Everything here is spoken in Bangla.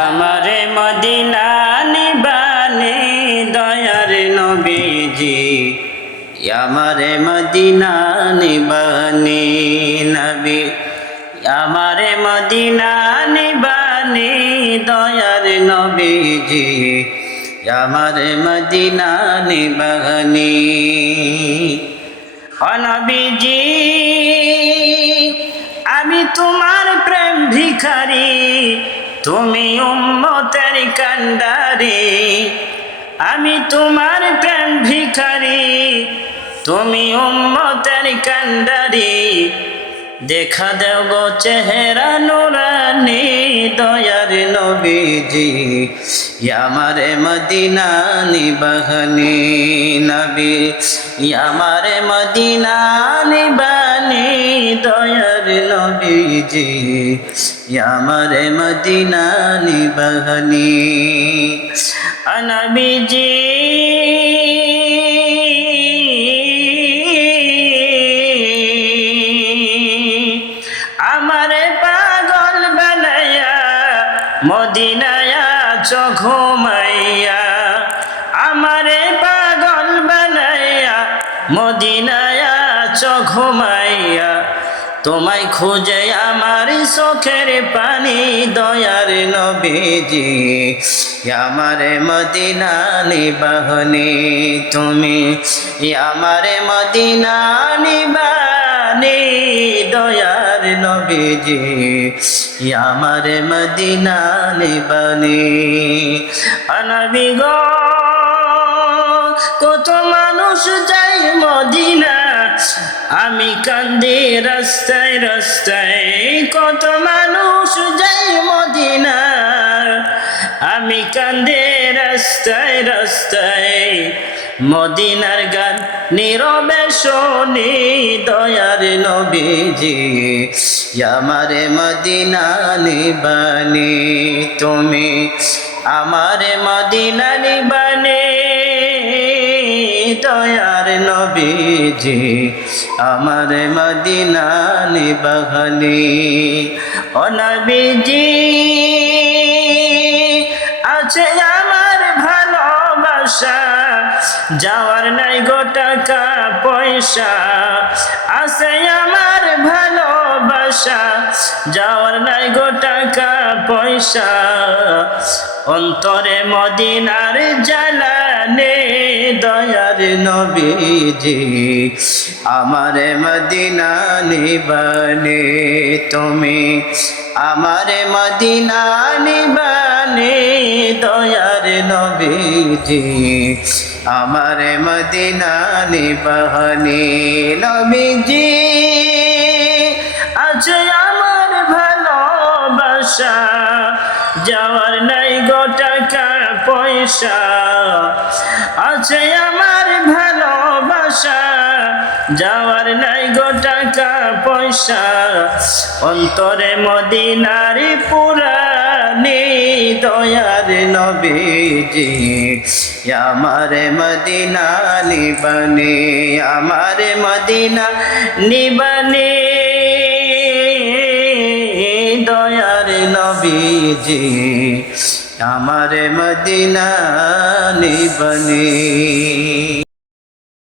আমারে মদিনা নিবানে দয়ার নবীজি, আমারে মদিনা নিবানে নবী, আমারে মদিনা নিবানে দয়ার নবীজি, আমারে মদিনা নিবানে। ও নবীজি, আমি তোমার প্রেম ভিখারি, তুমি উম্মতের কান্ডারি। আমি তোমার প্রেম ভিখারি, তুমি উম্মতের কান্ডারি। দেখা দেও গো চেহারা নুরানি দয়ার নবীজি, আমারে মদিনা নিবানি নবী, আমারে মদিনা নিবানি দয়ার নবীজি, আমারে মদিনা নিবানি। নবীজি আমারে পাগল বানায়া মদিনায় আছো ঘুমাইয়া, আমারে পাগল বানায়া মদিনায় আছো ঘুমাইয়া। তোমায় খুঁজে আমার চোখের পানি দয়ার নবীজি, আমারে মদিনা নিবানি তুমি, আমারে মদিনা নিবানি দয়ার নবীজি, আমারে মদিনা নিবানি। নবী গো, কত মানুষ যায় মদিনা, আমি কান্দি রাস্তায় রাস্তায়। কত মানুষ যায় মদিনা, আমি কান্দি রাস্তায় রাস্তায়। মদিনার গান নীরবে শুনি দয়ার নবীজি, আমারে মদিনা নিবানি তুমি, আমারে মদিনা নিবানি দয়ার নবীজি, আমারে মদিনা নিবানি। ও নবীজি, আছে আমার ভালোবাসা, যাওয়ার নাই গো টাকা পয়সা। আছে আমার ভালোবাসা, যাওয়ার নাই গো টাকা পয়সা। অন্তরে মদিনার জ্বালানে দয়ার নবীজি, আমারে মদিনা নিবানে তুমি, আমারে মদিনা নিবানে দয়ার নবীজি, আমারে মদিনা নিবানে। নবীজি আছে আমার ভালোবাসা, যাওয়ার নাই গো টাকা পয়সা। আছে আমার ভালোবাসা, যাওয়ার নাই গো টাকা পয়সা। অন্তরে মদিনার পুরানি দয়ার নবীজি, আমারে মদিনা নিবানি, আমারে মদিনা নিবানি দয়ার নবীজি, আমারে মদিনা নিবানি।